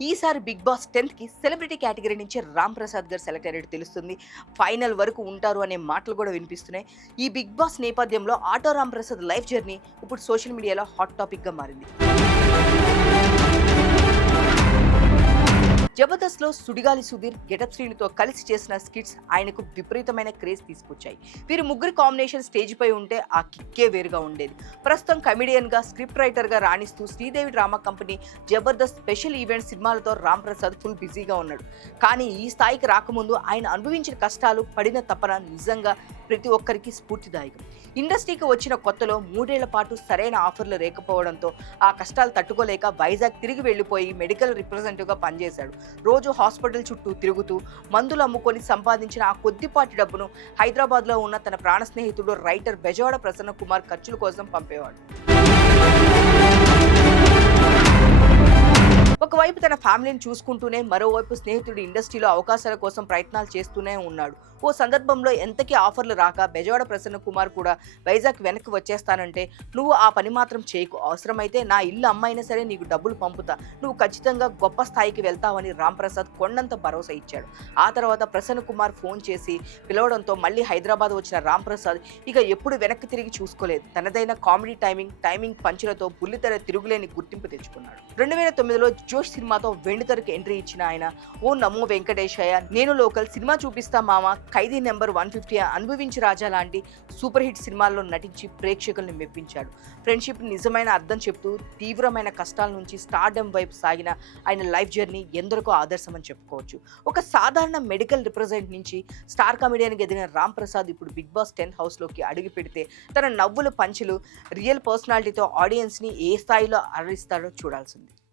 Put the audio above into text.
ఈసారి big boss 10కి celebrity category నుంచి రామ్ ప్రసాద్ గారు సెలెక్ట్ అయినట్టు తెలుస్తుంది. ఫైనల్ వరకు ఉంటారు అనే మాటలు కూడా వినిపిస్తున్నాయి. ఈ బిగ్ బాస్ నేపథ్యంలో auto Ram Prasad life journey ఇప్పుడు సోషల్ మీడియాలో హాట్ టాపిక్గా మారింది. జబర్దస్త్లో సుడిగాలి సుధీర్, గెటప్ శ్రీనితో కలిసి చేసిన స్కిట్స్ ఆయనకు విపరీతమైన క్రేజ్ తీసుకొచ్చాయి. వీరు ముగ్గురు కాంబినేషన్ స్టేజ్ పై ఉంటే ఆ కిక్కే వేరుగా ఉండేది. ప్రస్తుతం కమెడియన్ గా, స్క్రిప్ట్ రైటర్ గా రాణిస్తూ Sridevi drama company Jabardasth special event సినిమాలతో రామ్ ప్రసాద్ ఫుల్ బిజీగా ఉన్నాడు. కానీ ఈ స్థాయికి రాకముందు ఆయన అనుభవించిన కష్టాలు, పడిన తపన నిజంగా ప్రతి ఒక్కరికి స్ఫూర్తిదాయకం. ఇండస్ట్రీకి వచ్చిన కొత్తలో 3 ఏళ్ల పాటు సరైన ఆఫర్లు లేకపోవడంతో ఆ కష్టాలు తట్టుకోలేక వైజాగ్ తిరిగి వెళ్లిపోయి మెడికల్ రిప్రజెంటేటివ్గా పనిచేశాడు. రోజు హాస్పిటల్ చుట్టూ తిరుగుతూ మందులు అమ్ముకొని సంపాదించిన ఆ కొద్దిపాటి డబ్బును హైదరాబాద్లో ఉన్న తన ప్రాణ స్నేహితుడు రైటర్ బెజవాడ ప్రసన్న కుమార్ ఖర్చుల కోసం పంపేవాడు. ఒకవైపు తన ఫ్యామిలీని చూసుకుంటూనే మరోవైపు స్నేహితుడి ఇండస్ట్రీలో అవకాశాల కోసం ప్రయత్నాలు చేస్తూనే ఉన్నాడు. ఓ సందర్భంలో ఎంతకీ ఆఫర్లు రాక బెజవాడ ప్రసన్న కుమార్ కూడా వైజాగ్ వెనక్కి వచ్చేస్తానంటే, నువ్వు ఆ పని మాత్రం చేయకు, అవసరమైతే నా ఇల్లు అమ్మైనా సరే నీకు డబ్బులు పంపుతా, నువ్వు ఖచ్చితంగా గొప్ప స్థాయికి వెళ్తావని రామ్ ప్రసాద్ కొండంత భరోసా ఇచ్చాడు. ఆ తర్వాత ప్రసన్న కుమార్ ఫోన్ చేసి పిలవడంతో మళ్ళీ హైదరాబాద్ వచ్చిన రామ్ ప్రసాద్ ఇక ఎప్పుడు వెనక్కి తిరిగి చూసుకోలేదు. తనదైన కామెడీ టైమింగ్ పంచులతో బుల్లితెర తిరుగులేని గుర్తింపు తెచ్చుకున్నాడు. 2009లో జోష్ సినిమాతో వెండితెరకు ఎంట్రీ ఇచ్చిన ఆయన ఓ నమో వెంకటేశయ్య, నేను లోకల్, సినిమా చూపిస్తా మామ, ఖైదీ నెంబర్ 150, అనుభవించి రాజా లాంటి సూపర్ హిట్ సినిమాల్లో నటించి ప్రేక్షకుల్ని మెప్పించాడు. ఫ్రెండ్షిప్ నిజమైన అర్థం చెప్తూ తీవ్రమైన కష్టాల నుంచి స్టార్డమ్ వైపు సాగిన ఆయన లైఫ్ జర్నీ ఎందరికో ఆదర్శమని చెప్పుకోవచ్చు. ఒక సాధారణ మెడికల్ రిప్రజెంట్ నుంచి స్టార్ కమెడియన్కి ఎదిగిన రామ్ ప్రసాద్ ఇప్పుడు బిగ్ బాస్ 10 హౌస్లోకి అడుగు పెడితే తన నవ్వులు పంచులు, రియల్ పర్సనాలిటీతో ఆడియన్స్ని ఏ స్థాయిలో అలరిస్తాడో చూడాల్సింది.